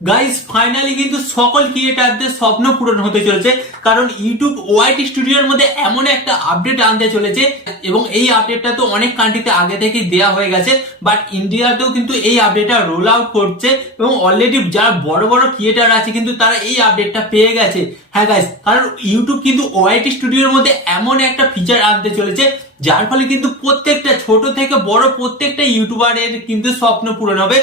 Guys finally কিন্তু সকল ক্রিয়েটারদের স্বপ্ন পূরণ হতে চলেছে, কারণ ইউটিউব ওয়াইটি স্টুডিওর মধ্যে এমন একটা আপডেট আনতে চলেছে এবং এই আপডেটটা তো অনেক কান্ট্রিতে আগে থেকেই দেওয়া হয়ে গেছে, বাট ইন্ডিয়াতেও কিন্তু এই আপডেটটা রোল আউট করছে এবং অলরেডি যারা বড় বড় ক্রিয়েটার আছে কিন্তু তারা এই আপডেটটা পেয়ে গেছে। হ্যাঁ গাইস, কারণ ইউটিউব কিন্তু ওয়াইটি স্টুডিওর মধ্যে এমন একটা ফিচার আনতে চলেছে যার ফলে কিন্তু প্রত্যেকটা ছোট থেকে বড় প্রত্যেকটা ইউটিউবারের কিন্তু স্বপ্ন পূরণ হবে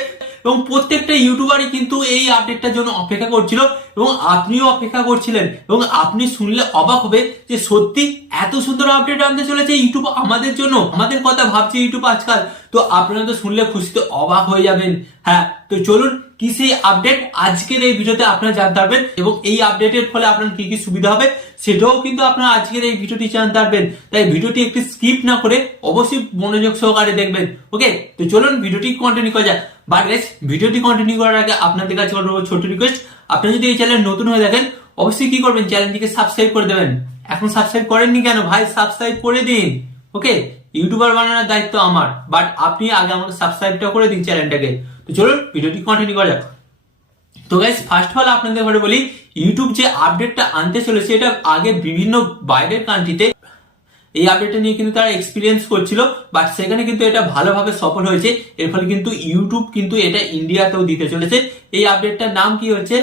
এবং প্রত্যেকটা ইউটিউবারই কিন্তু এই আপডেটটার জন্য অপেক্ষা করছিল এবং আপনিও অপেক্ষা করছিলেন এবং আপনি শুনলে অবাক হবে যে সত্যি এত সুন্দর আপডেট আনতে চলেছে ইউটিউব আমাদের জন্য। আমাদের কথা ভাবছে ইউটিউব আজকাল, তো আপনারা তো শুনলে খুশিতে অবাক হয়ে যাবেন। হ্যাঁ, তো চলুন কি সেই আপডেট আজকের এই ভিডিওতে আপনারা জানতে পারবেন এবং এই আপডেটের ফলে আপনার কি কি সুবিধা হবে সেটাও কিন্তু আপনারা আজকের এই ভিডিওটি জানতে পারবেন। তাই ভিডিওটি একটু স্কিপ না করে অবশ্যই মনোযোগ সহকারে দেখবেন। ওকে, তো চলুন ভিডিওটি কন্টিনিউ করা যাক। বাট গাইস, ভিডিওটি কন্টিনিউ করার আগে আপনাদের কাছে ছোট রিকোয়েস্ট, আপনি যদি এই চ্যানেল নতুন হয়ে থাকেন অবশ্যই কি করবেন, চ্যানেলটিকে সাবস্ক্রাইব করে দেবেন। এখন সাবস্ক্রাইব করেননি কেন ভাই? সাবস্ক্রাইব করে দিন। ওকে, ইউটিউবার বানানোর দায়িত্ব আমার, বাট আপনি আগে আমাকে সাবস্ক্রাইবটা করে দিন চ্যানেলটাকে। তো চলুন ভিডিওটি কন্টিনিউ করা যাক। তো গাইস, ফার্স্ট অফ অল আপনাদের ঘরে বলি, ইউটিউব যে আপডেটটা আনতে চলেছে এটা আগে বিভিন্ন বাইরের কান্ট্রিতে এই আপডেটটা নিয়ে কিন্তু তারা এক্সপিরিয়েন্স করছিল, বাট সেখানে কিন্তু এটা ভালোভাবে সফল হয়েছে। এর ফলে কিন্তু ইউটিউব কিন্তু এটা ইন্ডিয়াতেও দিতে চলেছে। এই আপডেটটার নাম কি হচ্ছে,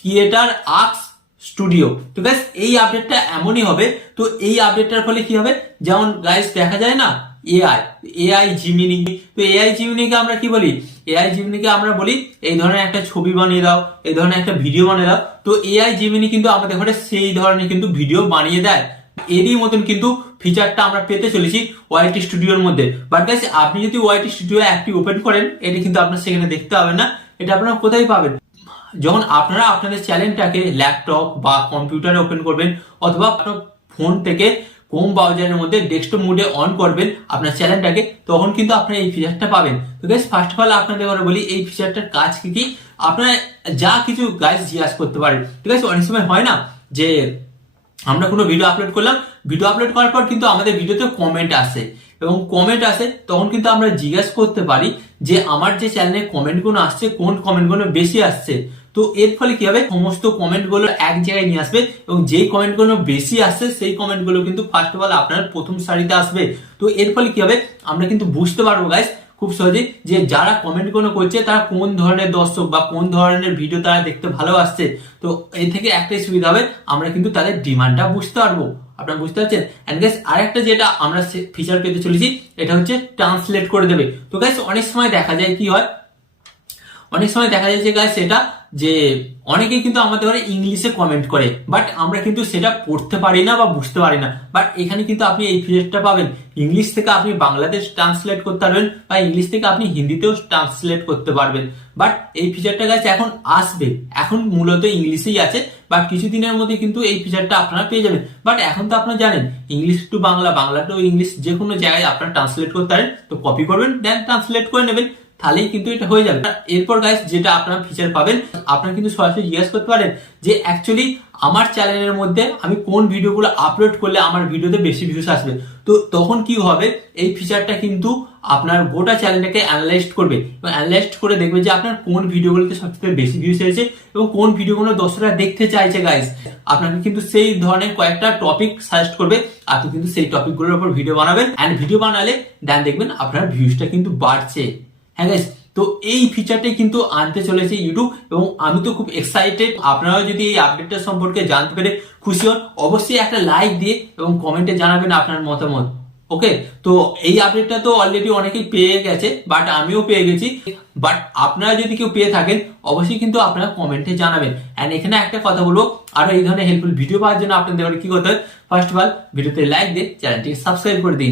ক্রিয়েটার আর্কস স্টুডিও। তো গাইস, এই আপডেটটা এমনই হবে। তো এই আপডেটটার ফলে কি হবে, যেমন গাইস দেখা যায় না এআই জিমিনি, তো এআই জিমিনিকে আমরা কি বলি, এআই জিমিনিকে আমরা বলি এই ধরনের একটা ছবি বানিয়ে দাও, এই ধরনের একটা ভিডিও বানিয়ে দাও। তো এআই জিমিনি কিন্তু আমাদের ঘরে সেই ধরনের কিন্তু ভিডিও বানিয়ে দেয়। এরই মতন কিন্তু ফিচারটা আমরা পেতে চলেছি ওয়াইটি স্টুডিওর মধ্যে। বাট গাইস, আপনি যদি ওয়াইটি স্টুডিও অ্যাপটি ওপেন করেন এটা কিন্তু আপনার সেখানে দেখতে পাবেন না। এটা আপনারা কোথায় পাবেন, যখন আপনারা আপনাদের চ্যানেলটাকে ল্যাপটপ বা কম্পিউটারে ওপেন করবেন অথবা আপনার ফোন থেকে ক্রোম ব্রাউজারের মধ্যে ডেস্কটপ মোডে অন করবেন আপনার চ্যানেলটাকে, তখন কিন্তু আপনারা এই ফিচারটা পাবেন। তো গাইস, ফার্স্ট অফ অল আপনাদের কথা বলি এই ফিচারটার কাজ কি কি, আপনারা যা কিছু গাইস জিজ্ঞাসা করতে পারেন। ঠিক আছে, অনেক সময় হয় না যে আমরা কোনো ভিডিও আপলোড করলাম, ভিডিও আপলোড করার পর কিন্তু আমাদের ভিডিওতে কমেন্ট আসে এবং কমেন্ট আসে তখন কিন্তু আমরা জিজ্ঞাসা করতে পারি যে আমার যে চ্যানেলে কমেন্টগুলো আসছে কোন কমেন্টগুলো বেশি আসছে। তো এর ফলে কি হবে, সমস্ত কমেন্টগুলো এক জায়গায় নিয়ে আসবে এবং যেই কমেন্টগুলো বেশি আসছে সেই কমেন্টগুলো কিন্তু ফার্স্ট অফ অল আপনার প্রথম সারিতে আসবে। তো এর ফলে কি হবে, আমরা কিন্তু বুঝতে পারবো গাইস খুব সহজে যে যারা কমেন্ট কোনো করছে তারা কোন ধরনের দর্শক বা কোন ধরনের ভিডিও তারা দেখতে ভালোবাসছে। তো এই থেকে একটাই সুবিধা হবে, আমরা কিন্তু তাদের ডিমান্ডটা বুঝতে পারবো। আপনারা বুঝতে পারছেন? এন্ড গাইস, আরেকটা যেটা আমরা ফিচার পেতে চলেছি এটা হচ্ছে ট্রান্সলেট করে দেবে। তো গাইস, অনেক সময় দেখা যায় কি হয়, অনেক সময় দেখা যায় যে গাইস এটা যে অনেকেই কিন্তু আমাদের ঘরে ইংলিশে কমেন্ট করে, বাট আমরা কিন্তু সেটা পড়তে পারি না বা বুঝতে পারি না। বাট এখানে কিন্তু আপনি এই ফিচারটা পাবেন, ইংলিশ থেকে আপনি বাংলাতে ট্রান্সলেট করতে পারবেন বা ইংলিশ থেকে আপনি হিন্দিতেও ট্রান্সলেট করতে পারবেন। বাট এই ফিচারটা গাইস এখন আসবে, এখন মূলত ইংলিশেই আছে, বাট কিছুদিনের মধ্যে কিন্তু এই ফিচারটা আপনারা পেয়ে যাবেন। বাট এখন তো আপনারা জানেন English to Bangla, Bangla to English যে কোনো জায়গায় আপনারা ট্রান্সলেট করতে পারেন। তো কপি করবেন দেন ট্রান্সলেট করে নেবেন, তাহলেই কিন্তু এটা হয়ে যাবে। এরপর গাইস যেটা আপনারা ফিচার পাবেন, আপনারা কিন্তু সরাসরি জিজ্ঞাসা করতে পারেন যে অ্যাকচুয়ালি আমার চ্যানেলের মধ্যে আমি কোন ভিডিওগুলো আপলোড করলে আমার ভিডিওতে বেশি ভিউজ আসবে। তো তখন কি হবে, এই ফিচারটা কিন্তু আপনার গোটা চ্যানেলটাকে অ্যানালাইজ করবে এবং অ্যানালাইজ করে দেখবে যে আপনার কোন ভিডিওগুলোতে সবথেকে বেশি ভিউজ এসেছে এবং কোন ভিডিওগুলো দর্শকরা দেখতে চাইছে। গাইস, আপনাকে কিন্তু সেই ধরনের কয়েকটা টপিক সাজেস্ট করবে, আপনি কিন্তু সেই টপিকগুলোর উপর ভিডিও বানাবেন এন্ড ভিডিও বানালে দেন দেখবেন আপনার ভিউজটা কিন্তু বাড়ছে। হ্যাঁ গাইস, তো এই ফিচারটাই কিন্তু আনতে চলেছে ইউটিউব এবং আমি তো খুব এক্সাইটেড। আপনারাও যদি এই আপডেটটা সম্পর্কে জানতে পেরে খুশি হন অবশ্যই একটা লাইক দিয়ে এবং কমেন্টে জানাবেন আপনার মতামত। ওকে, তো এই আপডেটটা তো অলরেডি অনেকেই পেয়ে গেছে, বাট আমিও পেয়ে গেছি। বাট আপনারা যদি কেউ পেয়ে থাকেন অবশ্যই কিন্তু আপনারা কমেন্টে জানাবেন। এন্ড এখানে একটা কথা বলবো, আরো এই ধরনের হেল্পফুল ভিডিও পাওয়ার জন্য আপনাদের কি করতে হবে, ফার্স্ট অফ অল ভিডিওতে লাইক দিয়ে চ্যানেলটিকে সাবস্ক্রাইব করে দিন।